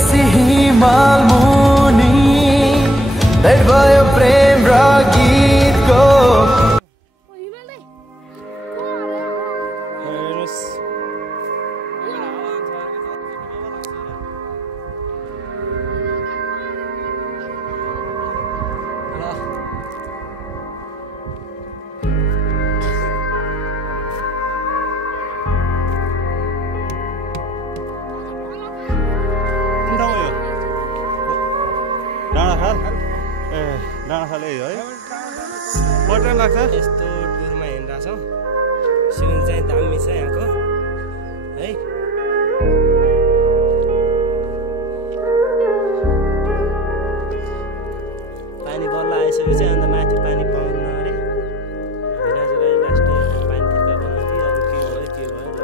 बसी हिमाल मुनि भेट भयो प्रेम र गीतको पर्यटन लाग्छ यस्तो टुरमा हिँड्दा छौँ सिन चाहिँ दामी छ यहाँको है पानी बल्ल आइसकेपछि अन्त माथि पानी पाउनु अरे धिराजुलाई लास्ट पानी फिर्का बनाउँथ्यो अब के भयो ल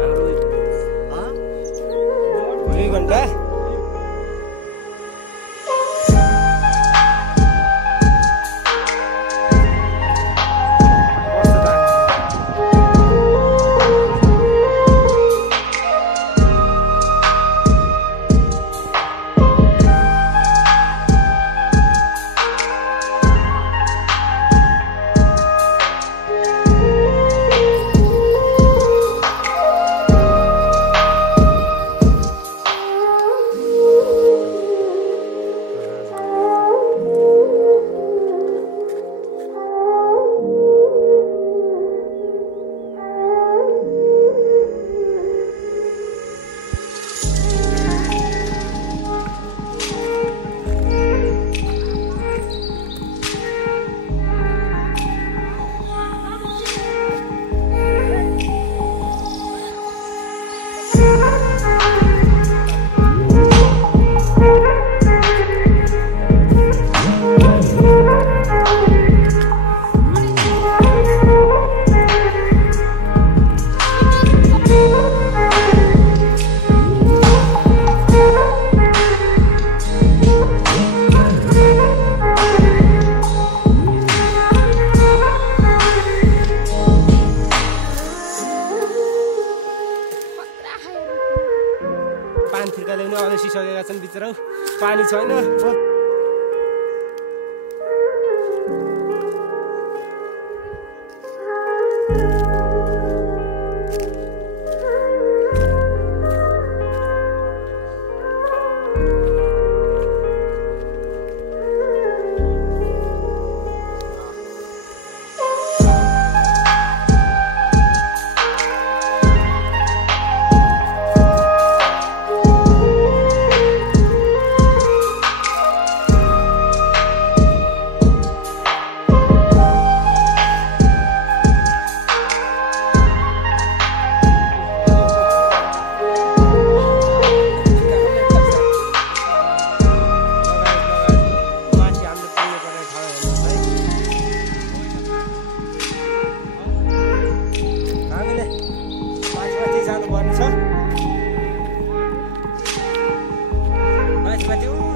हाम्रो 2 घन्टा पानी फिर्का ल्याउने अल्छिसकेका छन् बिचरा पानी छैन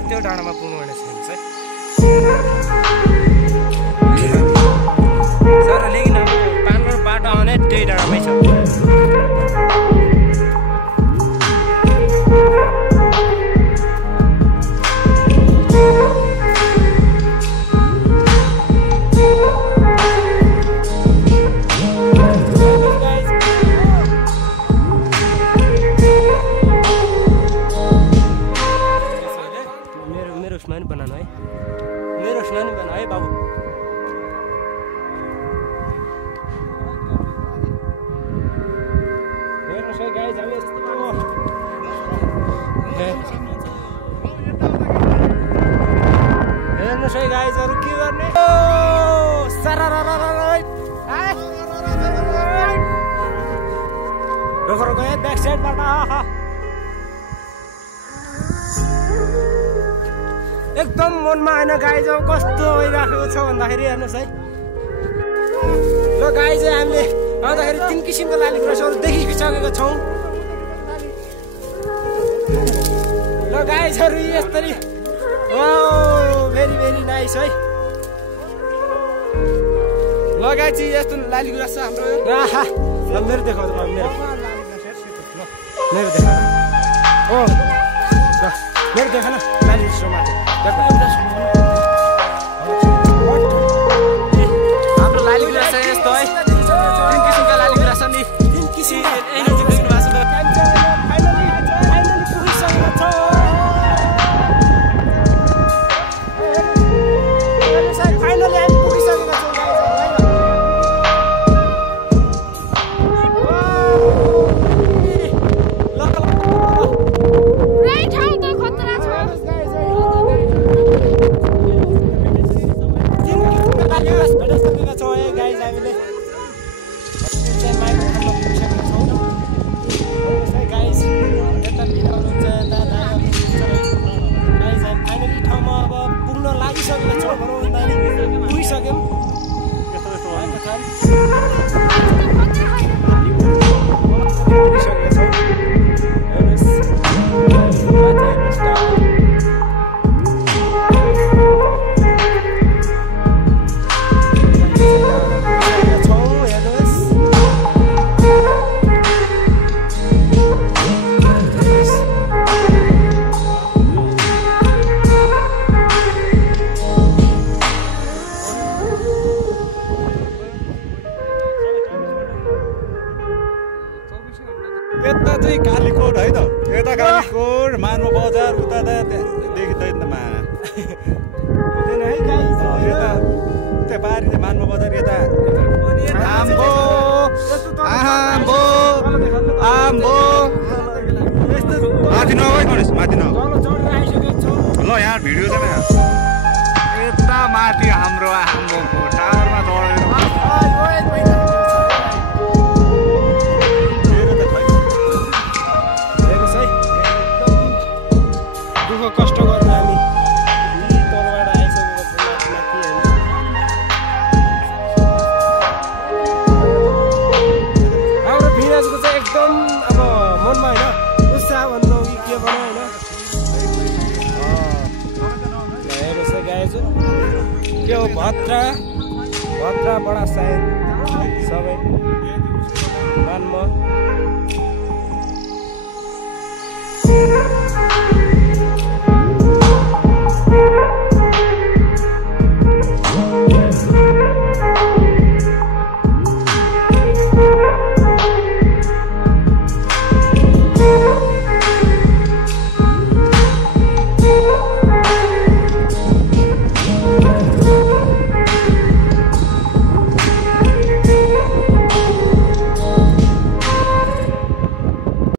त्यो डाँडामा पुग्नुपर्ने छ सर लेकिन अब पानबाट बाटो आउने त्यही डाँडामै छ मेरो स्नान बना है बाबू हेर्नुहोस् है गाइज हामी यस्तो हेर्नुहोस् है गाइजहरु के गर्ने रोको ब्याक साइडबाट एकदम मनमा आएन गाइज अब कस्तो भइराखेको छ भन्दाखेरि हेर्नुहोस् है ल गाइज हामीले आउँदाखेरि 3 किसिमको लालीगुराँसहरु देखिसकेको छौं ल गाइजहरु यसरी भेरी भेरी नाइस है ल गाइज यस्तो लालीगुराँस छ हाम्रो ल मेरो देखाउ मेरो देखाउ मेरो देख न लाली सोमा हाम्रो लाली गुराँस चाहिँ यस्तो है 3 किसिमका लाली गुराँस नि 3 किसिमका एनर्जी देख्नु भएको छ फाइनली पुगिसकेको छ फाइनली हामी पुगिसकेका छौँ यता चाहिँ कालीकोट है त यता कालीकोट मानव बजार उता त देखिँदैन मा यता उता पारी चाहिँ मानव बजार यता आम्बो आम्बो आम्बो माथि नगइ गणेश माथि न ल यहाँ भिडियो छ न यता माथि हाम्रो आम्बोको टावरमा चढेर कष्ट गरेर हामी तलबाट आइसकेको छौँ माथि होइन हाम्रो भिराजको चाहिँ एकदम अब मनमा होइन उत्साह भन्नु कि के भनौँ होइन हेर्नुहोस् है गाइजु के हो भत्रा बडा सायद सबै मानमा